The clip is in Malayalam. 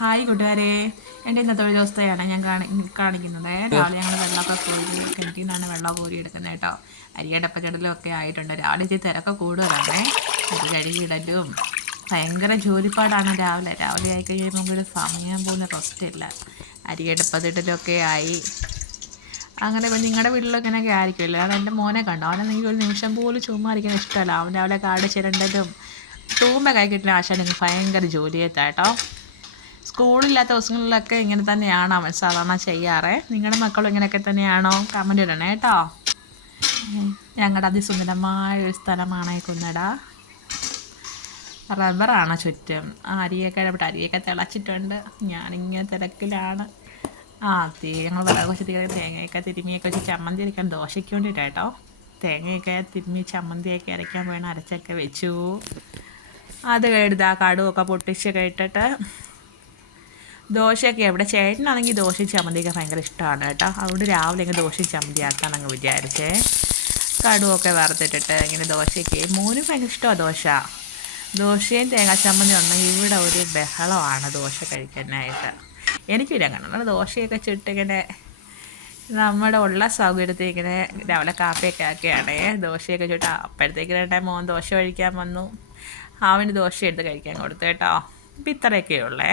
ഹായ് കൂട്ടുകാരെ, എൻ്റെ ഇന്നത്തെ ഒരു ദിവസത്തെയാണ് ഞാൻ കാണിക്കുന്നത്. രാവിലെ ഞങ്ങൾ വെള്ളമൊക്കെ കോരി കിണറ്റിൽ നിന്നാണ് വെള്ളം കോരി എടുക്കുന്നത് കേട്ടോ. അരിയടപ്പച്ചടലും ഒക്കെ ആയിട്ടുണ്ട്. രാവിലെ ഇച്ചിരി തിരക്ക് കൂടുതലാണേ. അത് കഴുകിയിടലും ഭയങ്കര ജോലിപ്പാടാണ്. രാവിലെ ആയി കഴിയുമ്പോൾ ഒരു സമയം പോലും റെസ്റ്റ് ഇല്ല. അരിയടപ്പത്തിടലൊക്കെ ആയി. അങ്ങനെ നിങ്ങളുടെ വീട്ടിലൊക്കെ ഇങ്ങനെയൊക്കെ ആയിരിക്കുമല്ലോ. അത് എൻ്റെ മോനെ കണ്ടോ, അവനെങ്കിൽ ഒരു നിമിഷം പോലും ചുമ്മാ ഇരിക്കാൻ ഇഷ്ടമല്ല. അവൻ രാവിലെ കാട് ചിരണ്ടലും തൂമ്പ കൈ കിട്ടുന്ന ആശാനെങ്കിൽ ഭയങ്കര ജോലിയെത്താട്ടോ. സ്കൂളില്ലാത്ത ദിവസങ്ങളിലൊക്കെ ഇങ്ങനെ തന്നെയാണ് അവൻ സാധാരണ ചെയ്യാറ്. നിങ്ങളുടെ മക്കളും ഇങ്ങനെയൊക്കെ തന്നെയാണോ? കമൻറ്റ് ഇടണേ കേട്ടോ. ഞങ്ങളുടെ അതിസുന്ദരമായ ഒരു സ്ഥലമാണ് ഈ കുന്നട. റബ്ബറാണ് ചുറ്റും. അരിയൊക്കെ തിളച്ചിട്ടുണ്ട്. ഞാനിങ്ങനെ തിരക്കിലാണ്. ഞങ്ങൾ വിറക് വെച്ചിട്ട് തേങ്ങയൊക്കെ തിരുമ്മിയൊക്കെ വെച്ച് ചമ്മന്തി അരയ്ക്കാൻ ദോശയ്ക്ക് വേണ്ടിയിട്ടാട്ടോ. തേങ്ങയൊക്കെ തിരുമ്മി ചമ്മന്തിയൊക്കെ അരയ്ക്കാൻ വേണം. അരച്ചൊക്കെ വെച്ചു. അത് കഴിഞ്ഞിട്ട് കടുവൊക്കെ പൊട്ടിച്ചൊക്കെ ഇട്ടിട്ട് ദോശയൊക്കെ എവിടെ ചേട്ടനാണെങ്കിൽ ദോശയും ചമ്മന്തിയൊക്കെ ഭയങ്കര ഇഷ്ടമാണ് കേട്ടോ. അതുകൊണ്ട് രാവിലെ ഇങ്ങനെ ദോശയും ചമ്മന്തി ആക്കാമെന്നങ്ങ് വിചാരിച്ചേ. കടുവൊക്കെ വറുത്തിട്ടിട്ട് ഇങ്ങനെ ദോശയ്ക്ക് മോനും ഭയങ്കര ഇഷ്ടമാണ് ദോശയും തേങ്ങാ ചമ്മന്തി ഉണ്ടെങ്കിൽ ഇവിടെ ഒരു ബഹളമാണ് ദോശ കഴിക്കാനായിട്ട്. എനിക്കില്ല അങ്ങനെ ദോശയൊക്കെ ചുട്ടിങ്ങനെ നമ്മുടെ ഉള്ള സൗകര്യത്തിൽ ഇങ്ങനെ രാവിലെ കാപ്പിയൊക്കെ ആക്കിയാണേ ദോശയൊക്കെ ചുട്ട്. അപ്പോഴത്തേക്കിനെ മോൻ ദോശ കഴിക്കാൻ വന്നു. അവന് ദോശ എടുത്ത് കഴിക്കാൻ കൊടുത്തു കേട്ടോ. ഇപ്പം ഇത്രയൊക്കെ ഉള്ളേ.